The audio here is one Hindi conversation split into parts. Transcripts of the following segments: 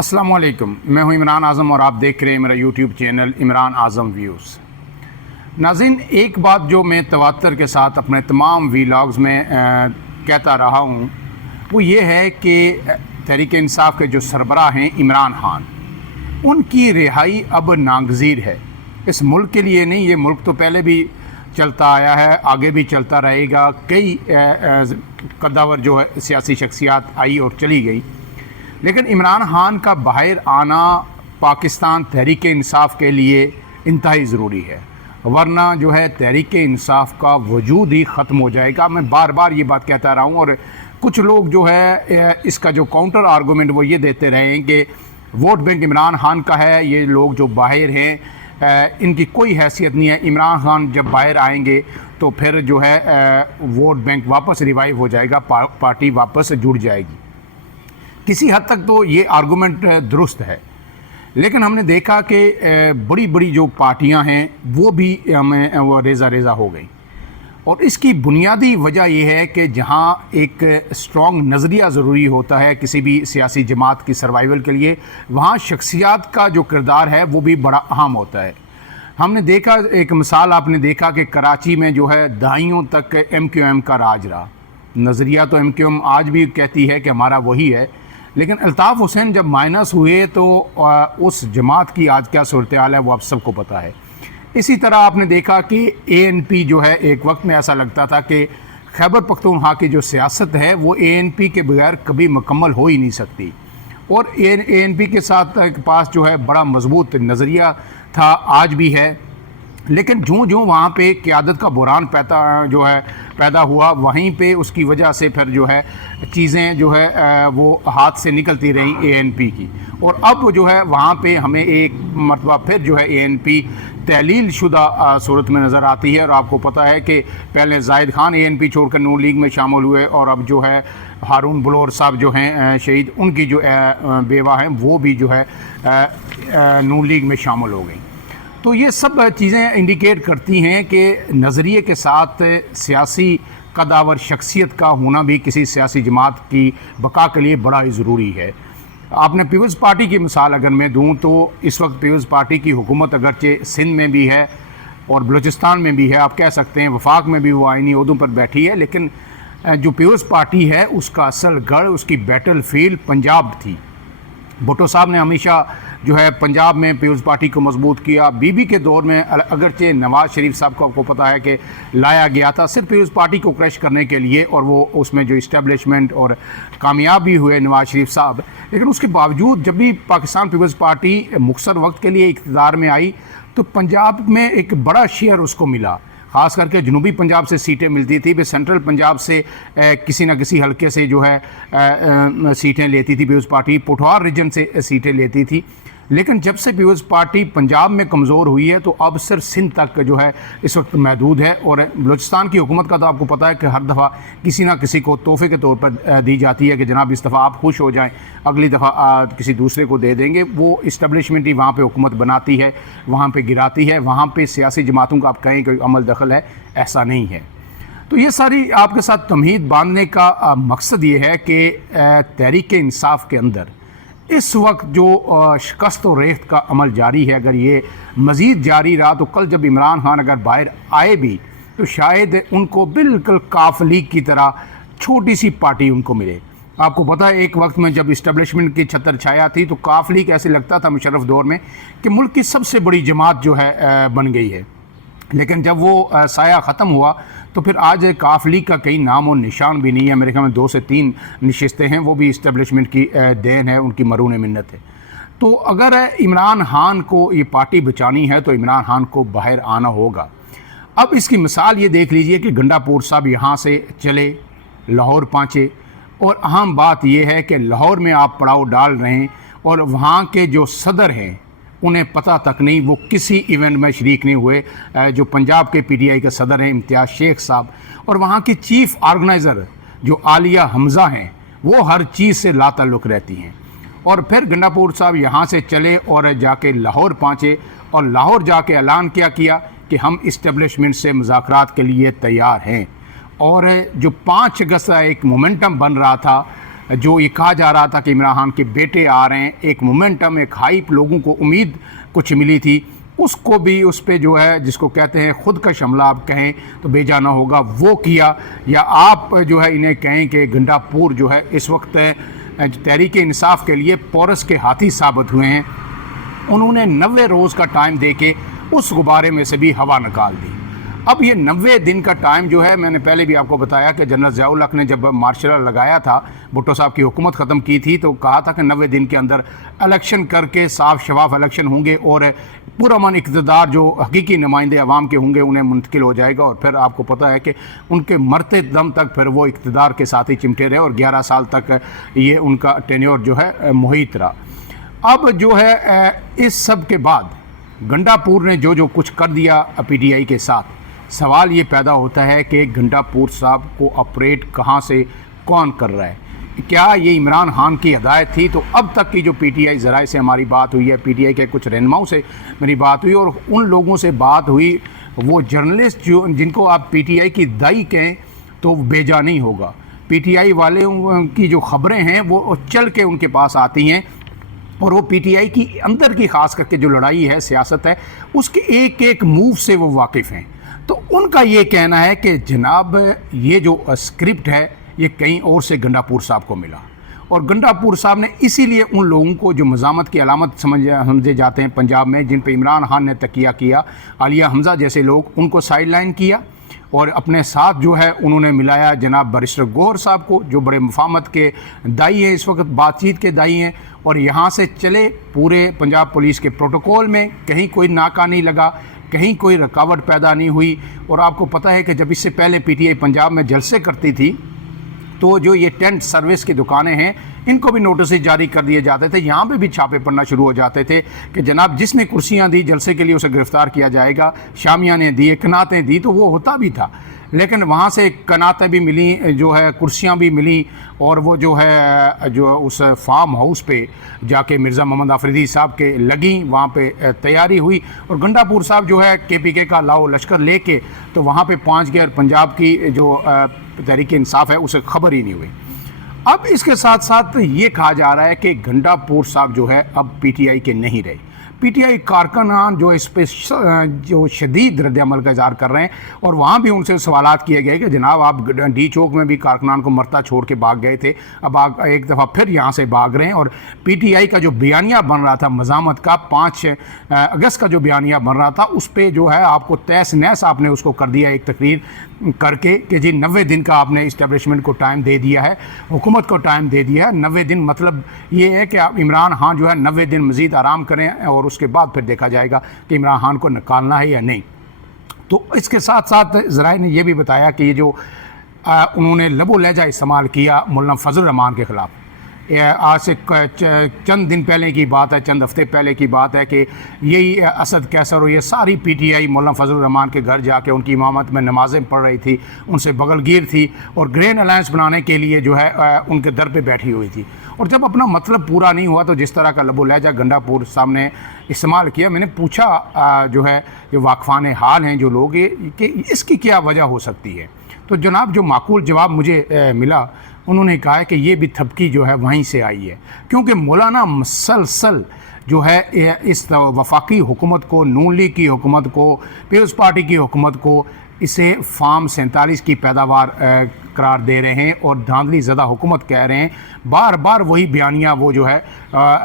अस्सलाम वालेकुम, मैं हूं इमरान आज़म और आप देख रहे हैं मेरा यूट्यूब चैनल इमरान आज़म व्यूज़। नाज़रीन, एक बात जो मैं तवात्तर के साथ अपने तमाम वीलॉग्स में कहता रहा हूं वो ये है कि तहरीक इंसाफ के जो सरबराह हैं इमरान खान, उनकी रिहाई अब नागज़ीर है। इस मुल्क के लिए नहीं, ये मुल्क तो पहले भी चलता आया है, आगे भी चलता रहेगा। कई कद्दावर जो है सियासी शख्सियात आई और चली गई, लेकिन इमरान खान का बाहर आना पाकिस्तान तहरीक इंसाफ के लिए इंतहाई ज़रूरी है, वरना जो है तहरीक इंसाफ का वजूद ही ख़त्म हो जाएगा। मैं बार बार ये बात कहता रहा हूँ और कुछ लोग जो है इसका जो काउंटर आर्गूमेंट वो ये देते रहे हैं कि वोट बैंक इमरान खान का है, ये लोग जो बाहर हैं इनकी कोई हैसियत नहीं है। इमरान खान जब बाहर आएंगे तो फिर जो है वोट बैंक वापस रिवाइव हो जाएगा, पार्टी वापस जुड़ जाएगी। किसी हद तक तो ये आर्गूमेंट दुरुस्त है, लेकिन हमने देखा कि बड़ी बड़ी जो पार्टियां हैं वो भी हमें वो रेज़ा रेज़ा हो गई। और इसकी बुनियादी वजह यह है कि जहां एक स्ट्रॉन्ग नज़रिया ज़रूरी होता है किसी भी सियासी जमात की सर्वाइवल के लिए, वहां शख्सियात का जो किरदार है वो भी बड़ा अहम होता है। हमने देखा, एक मिसाल आपने देखा कि कराची में जो है दहाइयों तक MQM का राज रहा। नज़रिया तो MQM आज भी कहती है कि हमारा वही है, लेकिन अल्ताफ़ हुसैन जब माइनस हुए तो उस जमात की आज क्या सूरत हाल है वो आप सबको पता है। इसी तरह आपने देखा कि ANP जो है, एक वक्त में ऐसा लगता था कि खैबर पख्तूनख्वा की जो सियासत है वो ANP के बगैर कभी मुकम्मल हो ही नहीं सकती, और ANP के साथ पास जो है बड़ा मजबूत नज़रिया था, आज भी है। लेकिन जो जो वहाँ पे क़यादत का बुरान पैदा हुआ, वहीं पे उसकी वजह से फिर जो है चीज़ें जो है वो हाथ से निकलती रहीं ANP की। और अब जो है वहाँ पे हमें एक मरतबा फिर जो है ANP तहलील शुदा सूरत में नज़र आती है। और आपको पता है कि पहले जाहिद खान ANP छोड़कर नून लीग में शामिल हुए, और अब जो है हारून बलोर साहब जो हैं शहीद, उनकी जो बेवा हैं वो भी जो है नून लीग में शामिल हो गई। तो ये सब चीज़ें इंडिकेट करती हैं कि नज़रिए के साथ सियासी कदावर शख्सियत का होना भी किसी सियासी जमात की बका के लिए बड़ा ही ज़रूरी है। आपने पीपल्स पार्टी की मिसाल अगर मैं दूं तो इस वक्त पीपल्स पार्टी की हुकूमत अगरचे सिंध में भी है और बलूचिस्तान में भी है, आप कह सकते हैं वफाक में भी वो आइनी ओहदों पर बैठी है, लेकिन जो पीपल्स पार्टी है उसका असल गढ़, उसकी बैटल फील्ड पंजाब थी। भुट्टो साहब ने हमेशा जो है पंजाब में पीपल्स पार्टी को मजबूत किया। बीबी के दौर में अगरचे नवाज़ शरीफ साहब को आपको पता है कि लाया गया था सिर्फ पीपल्स पार्टी को क्रश करने के लिए, और वो उसमें जो इस्टेब्लिशमेंट और कामयाब भी हुए नवाज़ शरीफ साहब। लेकिन उसके बावजूद जब भी पाकिस्तान पीपल्स पार्टी मुख्तर वक्त के लिए इक़्तिदार में आई तो पंजाब में एक बड़ा शेयर उसको मिला, ख़ास करके जनूबी पंजाब से सीटें मिलती थी, भी सेंट्रल पंजाब से किसी न किसी हलके से जो है सीटें लेती थी पीपल्स पार्टी, पुठवार रीजन से सीटें लेती थी। लेकिन जब से पीपल्स पार्टी पंजाब में कमज़ोर हुई है तो अब सिर्फ सिंध तक जो है इस वक्त महदूद है। और बलूचिस्तान की हुकूमत का तो आपको पता है कि हर दफ़ा किसी ना किसी को तोहफे के तौर पर दी जाती है कि जनाब इस दफ़ा आप खुश हो जाएं, अगली दफ़ा किसी दूसरे को दे देंगे। वो इस्टेब्लिशमेंट ही वहाँ पे हुकूमत बनाती है, वहाँ पे गिराती है, वहाँ पे सियासी जमातों का आप कहें कोई अमल दखल है, ऐसा नहीं है। तो ये सारी आपके साथ तमहीद बांधने का मकसद ये है कि तहरीक इंसाफ के अंदर इस वक्त जो शिकस्त और रेख्त का अमल जारी है, अगर ये मज़ीद जारी रहा तो कल जब इमरान खान अगर बाहर आए भी तो शायद उनको बिल्कुल काफ लीग की तरह छोटी सी पार्टी उनको मिले। आपको पता है एक वक्त में जब इस्टेब्लिशमेंट की छतर छाया थी तो काफ लीग ऐसे लगता था मुशर्रफ दौर में कि मुल्क की सबसे बड़ी जमात जो है बन गई है। लेकिन जब वो साया ख़त्म हुआ तो फिर आज काफ लीग का कई नाम और निशान भी नहीं है। मेरे ख्याल में 2 से 3 नशिस्तें हैं, वो भी इस्टेब्लिशमेंट की देन है, उनकी मरून मिन्नत है। तो अगर इमरान खान को ये पार्टी बचानी है तो इमरान खान को बाहर आना होगा। अब इसकी मिसाल ये देख लीजिए कि गंडापुर साहब यहाँ से चले, लाहौर पहुँचे, और अहम बात यह है कि लाहौर में आप पड़ाव डाल रहे हैं और वहाँ के जो सदर हैं उन्हें पता तक नहीं, वो किसी इवेंट में शरीक नहीं हुए। जो पंजाब के PTI के सदर हैं इम्तियाज़ शेख साहब, और वहाँ की चीफ़ ऑर्गेनाइज़र जो आलिया हमज़ा हैं, वो हर चीज़ से लाताल्लुक़ रहती हैं। और फिर गंडापुर साहब यहाँ से चले और जाके लाहौर पहुँचे, और लाहौर जाके ऐलान क्या किया कि हम इस्टेब्लिशमेंट से मुज़ाकरात के लिए तैयार हैं। और जो 5 अगस्त का एक मोमेंटम बन रहा था जो ये कहा जा रहा था कि इमरान खान के बेटे आ रहे हैं, एक मोमेंटम, एक हाइप, लोगों को उम्मीद कुछ मिली थी, उसको भी उस पे जो है जिसको कहते हैं खुद का हमला आप कहें तो बेजाना होगा वो किया, या आप जो है इन्हें कहें कि गंडापुर जो है इस वक्त तहरीक इंसाफ के लिए पोरस के हाथी साबित हुए हैं। उन्होंने 90 रोज़ का टाइम दे के उस गुब्बारे में से भी हवा निकाल दी। अब ये 90 दिन का टाइम जो है, मैंने पहले भी आपको बताया कि जनरल ज़ियाउल हक ने जब मार्शल लगाया था, भुट्टो साहब की हुकूमत ख़त्म की थी, तो कहा था कि 90 दिन के अंदर इलेक्शन करके साफ शफाफ इलेक्शन होंगे और पुरअमन इक़्तिदार जो हकीकी नुमाइंदे अवाम के होंगे उन्हें मुंतकिल हो जाएगा। और फिर आपको पता है कि उनके मरते दम तक फिर वो इक़्तिदार के साथ ही चिमटे रहे और 11 साल तक ये उनका टेन्योर जो है मुहित रहा। अब जो है इस सब के बाद गंडापुर ने जो कुछ कर दिया PTI के साथ, सवाल ये पैदा होता है कि गंडापुर साहब को ऑपरेट कहाँ से कौन कर रहा है? क्या ये इमरान खान की हदायत थी? तो अब तक की जो PTI ज़राए से हमारी बात हुई है, PTI के कुछ रहनुमाओं से मेरी बात हुई और उन लोगों से बात हुई, वो जर्नलिस्ट जो जिनको आप PTI की दाई कहें तो बेजा नहीं होगा। PTI वाले की जो ख़बरें हैं वो चल के उनके पास आती हैं और वो PTI की अंदर की ख़ास करके जो लड़ाई है, सियासत है, उसके एक एक मूव से वो वाकिफ़ हैं। तो उनका ये कहना है कि जनाब ये जो स्क्रिप्ट है ये कहीं और से गंडापुर साहब को मिला और गंडापुर साहब ने इसीलिए उन लोगों को जो मज़ामत की अलामत समझे जाते हैं पंजाब में, जिन पे इमरान खान ने तकिया किया, आलिया हमज़ा जैसे लोग, उनको साइड लाइन किया और अपने साथ जो है उन्होंने मिलाया जनाब बैरिस्टर गौहर साहब को, जो बड़े मुफाहमत के दाई हैं, इस वक्त बातचीत के दाई हैं। और यहाँ से चले पूरे पंजाब पुलिस के प्रोटोकॉल में कहीं कोई नाका नहीं लगा, कहीं कोई रुकावट पैदा नहीं हुई। और आपको पता है कि जब इससे पहले PTI पंजाब में जलसे करती थी तो जो ये टेंट सर्विस की दुकानें हैं इनको भी नोटिस जारी कर दिए जाते थे, यहाँ पे भी छापे पड़ना शुरू हो जाते थे कि जनाब जिसने कुर्सियाँ दी जलसे के लिए उसे गिरफ़्तार किया जाएगा, शामियाँ ने दिए, कनातें दी, तो वो होता भी था। लेकिन वहाँ से कनातें भी मिली, जो है कुर्सियाँ भी मिली और वो जो है जो उस फार्म हाउस पे जाके मिर्ज़ा मोहम्मद आफरीदी साहब के लगी, वहाँ पे तैयारी हुई और गंडापुर साहब जो है KPK का लाओ लश्कर लेके तो वहाँ पे पहुँच गए और पंजाब की जो तहरीक इंसाफ है उसे खबर ही नहीं हुई। अब इसके साथ साथ ये कहा जा रहा है कि गंडापुर साहब जो है अब PTI के नहीं रहे। PTI कारकुनान जो इस पर जो शदीद रद्द-ए-अमल का इज़हार कर रहे हैं और वहाँ भी उनसे सवालात किए गए कि जनाब आप D चौक में भी कारकुनान को मरता छोड़ के भाग गए थे, अब आप एक दफ़ा फिर यहाँ से भाग रहे हैं। और PTI का जो बयानिया बन रहा था मज़ामत का, 5 अगस्त का जो बयानिया बन रहा था, उस पर जो है आपको तहस नहस आपने उसको कर दिया एक तकरीर करके कि जी 90 दिन का आपने इस्टेब्लिशमेंट को टाइम दे दिया है, हुकूमत को टाइम दे दिया है। 90 दिन मतलब ये है कि आप इमरान खान जो है 90 दिन मज़ीद आराम करें और उसके बाद फिर देखा जाएगा कि इमरान खान को निकालना है या नहीं। तो इसके साथ साथ ज़राए ने यह भी बताया कि ये जो उन्होंने लबो लहजा इस्तेमाल किया मुल्ला फजल रहमान के ख़िलाफ़, आज से चंद दिन पहले की बात है, चंद हफ्ते पहले की बात है कि यही असद कैसर और ये सारी PTI मुल्ला फजल रहमान के घर जाके उनकी इमामत में नमाज़ें पढ़ रही थी, उनसे बगलगीर थी और ग्रैंड अलायंस बनाने के लिए जो है उनके दर पे बैठी हुई थी। और जब अपना मतलब पूरा नहीं हुआ तो जिस तरह का लबो लहजा गंडापुर साहब ने इस्तेमाल किया, मैंने पूछा जो है जो वाकफ़ान हाल हैं जो लोग कि इसकी क्या वजह हो सकती है। तो जनाब जो माकूल जवाब मुझे मिला, उन्होंने कहा है कि ये भी थपकी जो है वहीं से आई है, क्योंकि मौलाना मुसलसल जो है इस वफाकी हुकूमत को, नून लीग की हुकूमत को, पीपल्स पार्टी की हुकूमत को इसे फार्म 47 की पैदावार करार दे रहे हैं और धांधली ज़दा हुकूमत कह रहे हैं। बार बार वही बयानियाँ वो जो है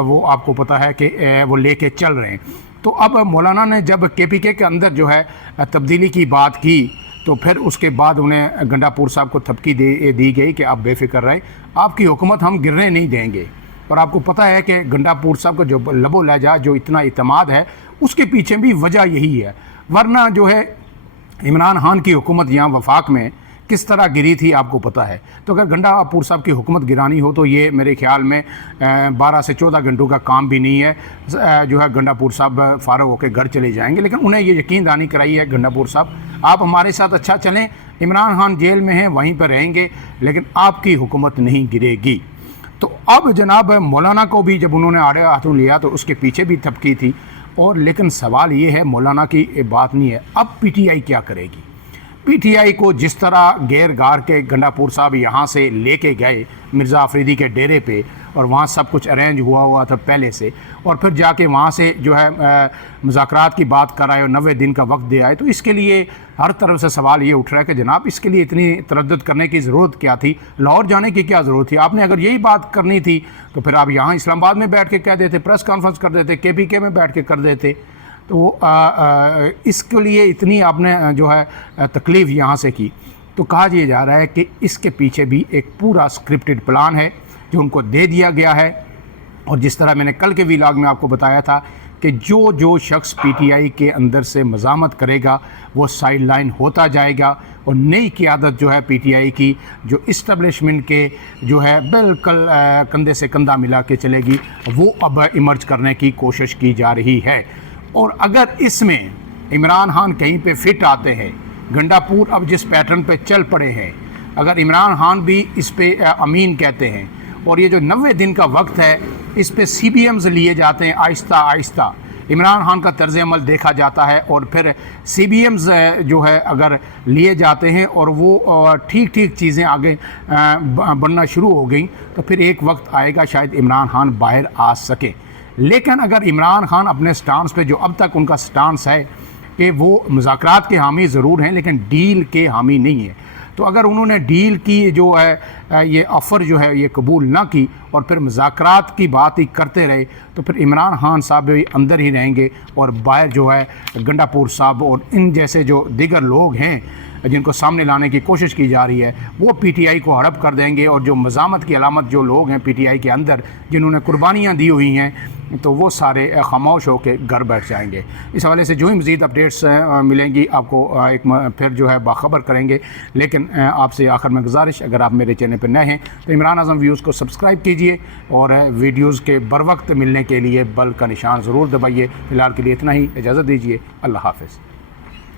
वो आपको पता है कि वो लेके चल रहे हैं। तो अब मौलाना ने जब KPK के अंदर जो है तब्दीली की बात की तो फिर उसके बाद उन्हें गंडापुर साहब को थपकी दी गई कि आप बेफिक्र रहें, आपकी हुकूमत हम गिरने नहीं देंगे। और आपको पता है कि गंडापुर साहब का जो लबो लहजा, जो इतना इत्मीनान है, उसके पीछे भी वजह यही है। वरना जो है इमरान खान की हुकूमत यहाँ वफाक में किस तरह गिरी थी आपको पता है। तो अगर गंडापुर साहब की हुकूमत गिरानी हो तो ये मेरे ख्याल में 12 से 14 घंटों का काम भी नहीं है। जो है गंडापुर साहब फ़ारग होकर घर चले जाएंगे, लेकिन उन्हें ये यकीन दहानी कराई है गंडापुर साहब आप हमारे साथ अच्छा चलें, इमरान खान जेल में हैं वहीं पर रहेंगे, लेकिन आपकी हुकूमत नहीं गिरेगी। तो अब जनाब मौलाना को भी जब उन्होंने आड़े हाथों लिया तो उसके पीछे भी थपकी थी। और लेकिन सवाल ये है, मौलाना की बात नहीं है, अब PTI क्या करेगी। पीटीआई को जिस तरह गैर गार के गंडापुर साहब यहाँ से लेके गए मिर्ज़ा अफरीदी के डेरे पे, और वहाँ सब कुछ अरेंज हुआ था पहले से, और फिर जाके वहाँ से जो है मुज़ाकरात की बात कराए और 90 दिन का वक्त दे आए, तो इसके लिए हर तरफ से सवाल ये उठ रहा है कि जनाब इसके लिए इतनी तरद्दुद करने की ज़रूरत क्या थी, लाहौर जाने की क्या ज़रूरत थी? आपने अगर यही बात करनी थी तो फिर आप यहाँ इस्लामाबाद में बैठ के कह देते, प्रेस कॉन्फ्रेंस कर देते, KPK में बैठ के कर देते। तो इसके लिए इतनी आपने जो है तकलीफ़ यहाँ से की। तो कहा यह जा रहा है कि इसके पीछे भी एक पूरा स्क्रिप्टेड प्लान है जो उनको दे दिया गया है। और जिस तरह मैंने कल के व्लॉग में आपको बताया था कि जो शख्स पीटीआई के अंदर से मज़ामत करेगा वो साइड लाइन होता जाएगा, और नई क़ियादत जो है पीटीआई की, जो इस्टबलिशमेंट के जो है बिल्कुल कंधे से कंधा मिला के चलेगी, वो अब इमर्ज करने की कोशिश की जा रही है। और अगर इसमें इमरान खान कहीं पे फिट आते हैं, गंडापुर अब जिस पैटर्न पे चल पड़े हैं, अगर इमरान खान भी इस पे अमीन कहते हैं, और ये जो 90 दिन का वक्त है इस पे CBMs लिए जाते हैं आहिस्ता आहिस्ता, इमरान खान का तर्ज़ अमल देखा जाता है, और फिर CBMs जो है अगर लिए जाते हैं और वो ठीक ठीक चीज़ें आगे बनना शुरू हो गई, तो फिर एक वक्त आएगा शायद इमरान खान बाहर आ सके। लेकिन अगर इमरान खान अपने स्टांस पे, जो अब तक उनका स्टांस है कि वो मुज़ाकरात के हामी ज़रूर हैं लेकिन डील के हामी नहीं है, तो अगर उन्होंने डील की जो है ये ऑफ़र जो है ये कबूल ना की और फिर मुज़ाकरात की बात ही करते रहे, तो फिर इमरान खान साहब भी अंदर ही रहेंगे, और बाहर जो है गंडापुर साहब और इन जैसे जो दीगर लोग हैं जिनको सामने लाने की कोशिश की जा रही है, वो पीटीआई को हड़प कर देंगे। और जो मज़ामत की अलामत जो लोग हैं पीटीआई के अंदर जिन्होंने कुर्बानियाँ दी हुई हैं, तो वो सारे खामोश होकर घर बैठ जाएंगे। इस हवाले से जो ही मज़ीद अपडेट्स मिलेंगी आपको एक फिर जो है बाखबर करेंगे। लेकिन आपसे आखिर में गुजारिश, अगर आप मेरे चैनल पर नए हैं तो इमरान आज़म व्यूज़ को सब्सक्राइब कीजिए, और वीडियोज़ के बर वक्त मिलने के लिए बेल का निशान ज़रूर दबाइए। फ़िलहाल के लिए इतना ही, इजाज़त दीजिए, अल्लाह हाफ़िज़।